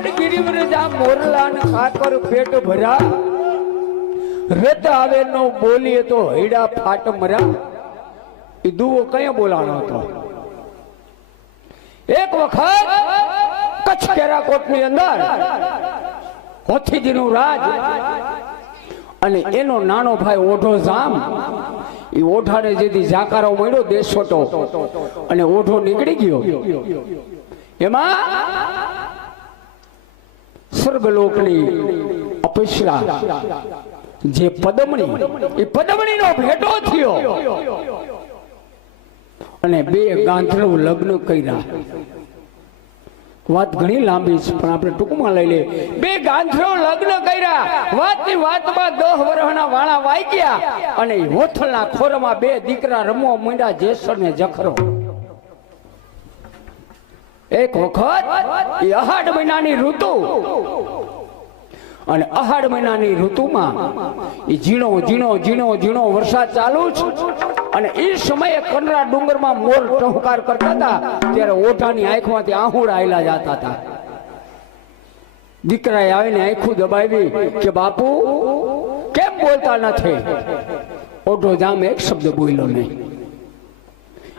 અહાડ ગિરિવરજા મોરલા ને કાકર પેટ ભરા રત આવે નો બોલીએ તો હૈડા ફાટ મરા એ દુવો કયા બોલાનો હતો એક વખત કચ્છ કેરાકોટ ની અંદર હોથીજી નું રાજ અને એનો નાનો ભાઈ ઓઢો જામ એ ઓઢાને જેથી જાકારો મળ્યો દેશોટો અને ઓઢો નીકળી ગયો એમાં સ્વર્ગલોકની અપેક્ષા જે પદમણી એ પદમણીનો ભેટો થયો અને બે ગાંધર્વ લગ્ન કર્યા વાત ઘણી લાંબી છે પણ આપણે ટૂંકમાં લઈ લે બે ગાંધર્વ લગ્ન કર્યા વાતની વાતમાં 10 વર્ષના વાળા વાઈ ગયા અને હોથલના ખોરમાં બે દીકરા રમવા માંડ્યા જેસર ને જખરો એક વખત એ અહાડ મહિનાની ઋતુ અને અહાડ મહિનાની ઋતુમાં એ ઝીણો ઝીણો ઝીણો ઝીણો વરસાદ ચાલુ છે અને એ સમયે કનરા ડુંગરમાં મોર ટહુકાર કરતા હતા ત્યારે ઓઢાની આંખમાંથી આહુડા આયલા જતા હતા દીકરાએ આવીને આંખું દબાવી કે બાપુ કેમ બોલતા નથી ઓઢો જામ એક શબ્દ બોલ્યો નહીં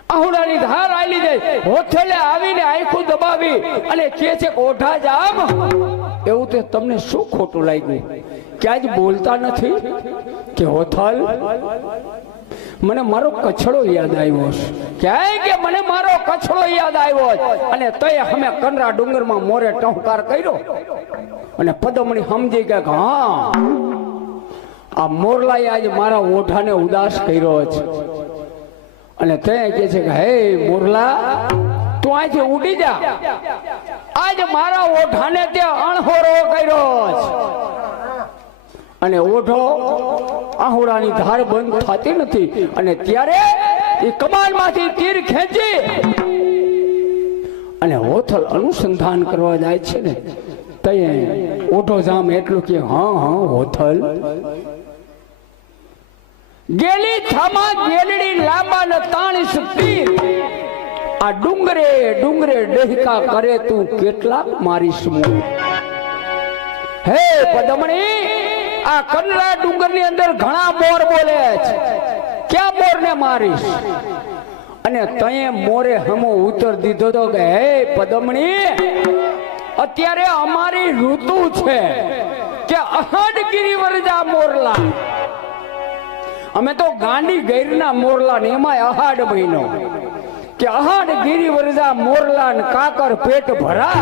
આહુડાની ધાર આયલી જાય હોથલે આવીને આંખું દબાવી અને કહે છે ઓઢા જામ એવું તે તમને શું ખોટું લાગ્યું કે આજ બોલતા નથી કે હોથલ મને મારો કચડો યાદ આવ્યો ક્યાંય કે મને મારો કચડો યાદ આવ્યો અને તય અમે કનરા ડુંગરમાં મોરે ટહુકાર કર્યો અને પદમણી સમજી કે હા આ મોરલાએ આજ મારા ઓઢાને ઉદાસ કર્યો છે અને તે કહે છે કે હે મોરલા તું અહીંથી ઉડી જા આજ મારા ઓઢાને ત્યાં અણહોરો કર્યો છે અને ઓઢો આહુડાની ધાર બંધ થતી નથી અને ત્યારે એ કમાલમાંથી તીર ખેંચી અને હોથલ અનુસંધાન કરવા જાય છે ને તે ઓઢો જામ એટલું કે હા હા હોથલ ગેલી થામા ગેલડી લાંબા ન તાણીસ તીર આ ડુંગરે ડુંગરે ડહેકા કરે તું કેટલાક મારીશ મું હે પદમણી આ કનરા ડુંગર ની અંદર ઘણા મોર બોલે છે ક્યાં મોર ને મારીશ અને તયે મોરે હમો ઉત્તર દીધો તો કે હે પદમણી અત્યારે અમારી ઋતુ છે કે અહાડ ગિરિવરજા મોરલા અમે તો ગાંડી ગૈરના મોરલા ને એમાં અહાડ મહિનો કે અહાડ ગિરિવરજા મોરલા ને કાકર પેટ ભરા